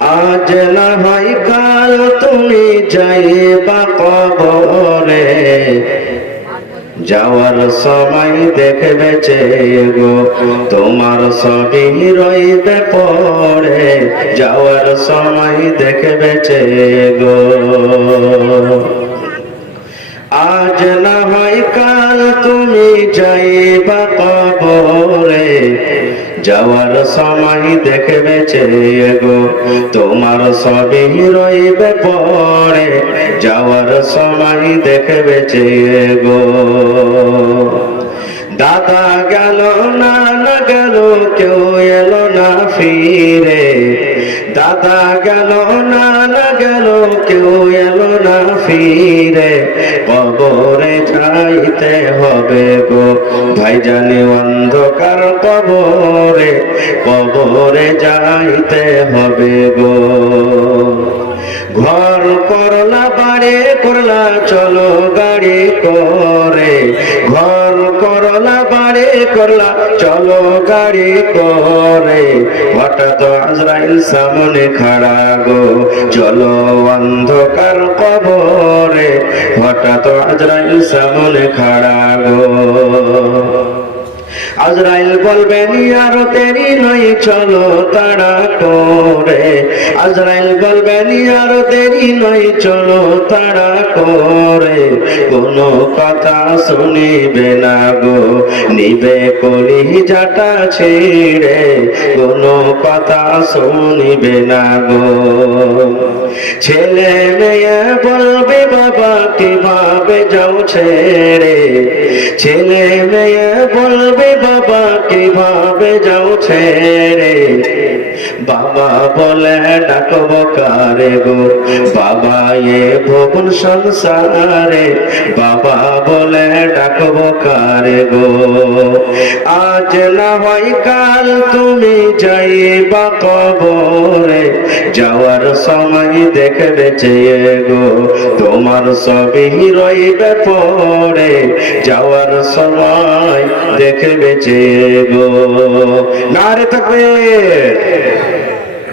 আজ না হয় কাল তুমি যাইবা কবরে, যাওয়ার সময় দেখবে গো তোমার সবই রইবে পড়ে, যাওয়ার সময় দেখবে গো। আজ না হয় কাল তুমি যাইবা কবরে, যাওয়ার সময় দেখবে গো তোমার সবই রইবে পড়ে, যাওয়ার সময় দেখবে গো। দাদা গেল নানা গেল কেউ এলো না ফিরে, দাদা গেল নানা গেল কেউ এলো না ফিরে, কবরে যাইতে হবে গো ভাইজানি অন্ধকার কবরে, কবরে যাইতে হবে গো। ঘর করলা বাড়ি করলা চলো গাড়ি করে, ঘর করলা বাড়ি করলা চলো গাড়ি করে, হঠাৎ আজরাইল সামনে খাড়া গো চলো অন্ধকার কবরে, হঠাৎ আজরাইল সামনে খাড়া গো। আজরাইল বলবেন আর দেরি নয় চলো তাড়া করে, আজরাইল বলবেন আর দেরি নয় চলো তাড়া করে, কোনো কথা শুনিবে না গো নিবে কলিজাটা ছিঁড়ে, কোনো কথা শুনিবে না গো। ছেলে মেয়ে বলবে বাবা কিভাবে যাও ছেড়ে, ছেলে মেয়ে বলবে বাবা কিভাবে যাও ছেড়ে, বাবা বলে ডাকব কারে গো বাবা এ ভুবন সংসারে, বাবা বলে ডাকব কারে গো। আজ না হয় কাল তুমি যাইবা কবরে, যাওয়ার সময় দেখবে গো তোমার সবই রইবে পড়ে, যাওয়ার সময় দেখবে গো। নারে তাকবীর।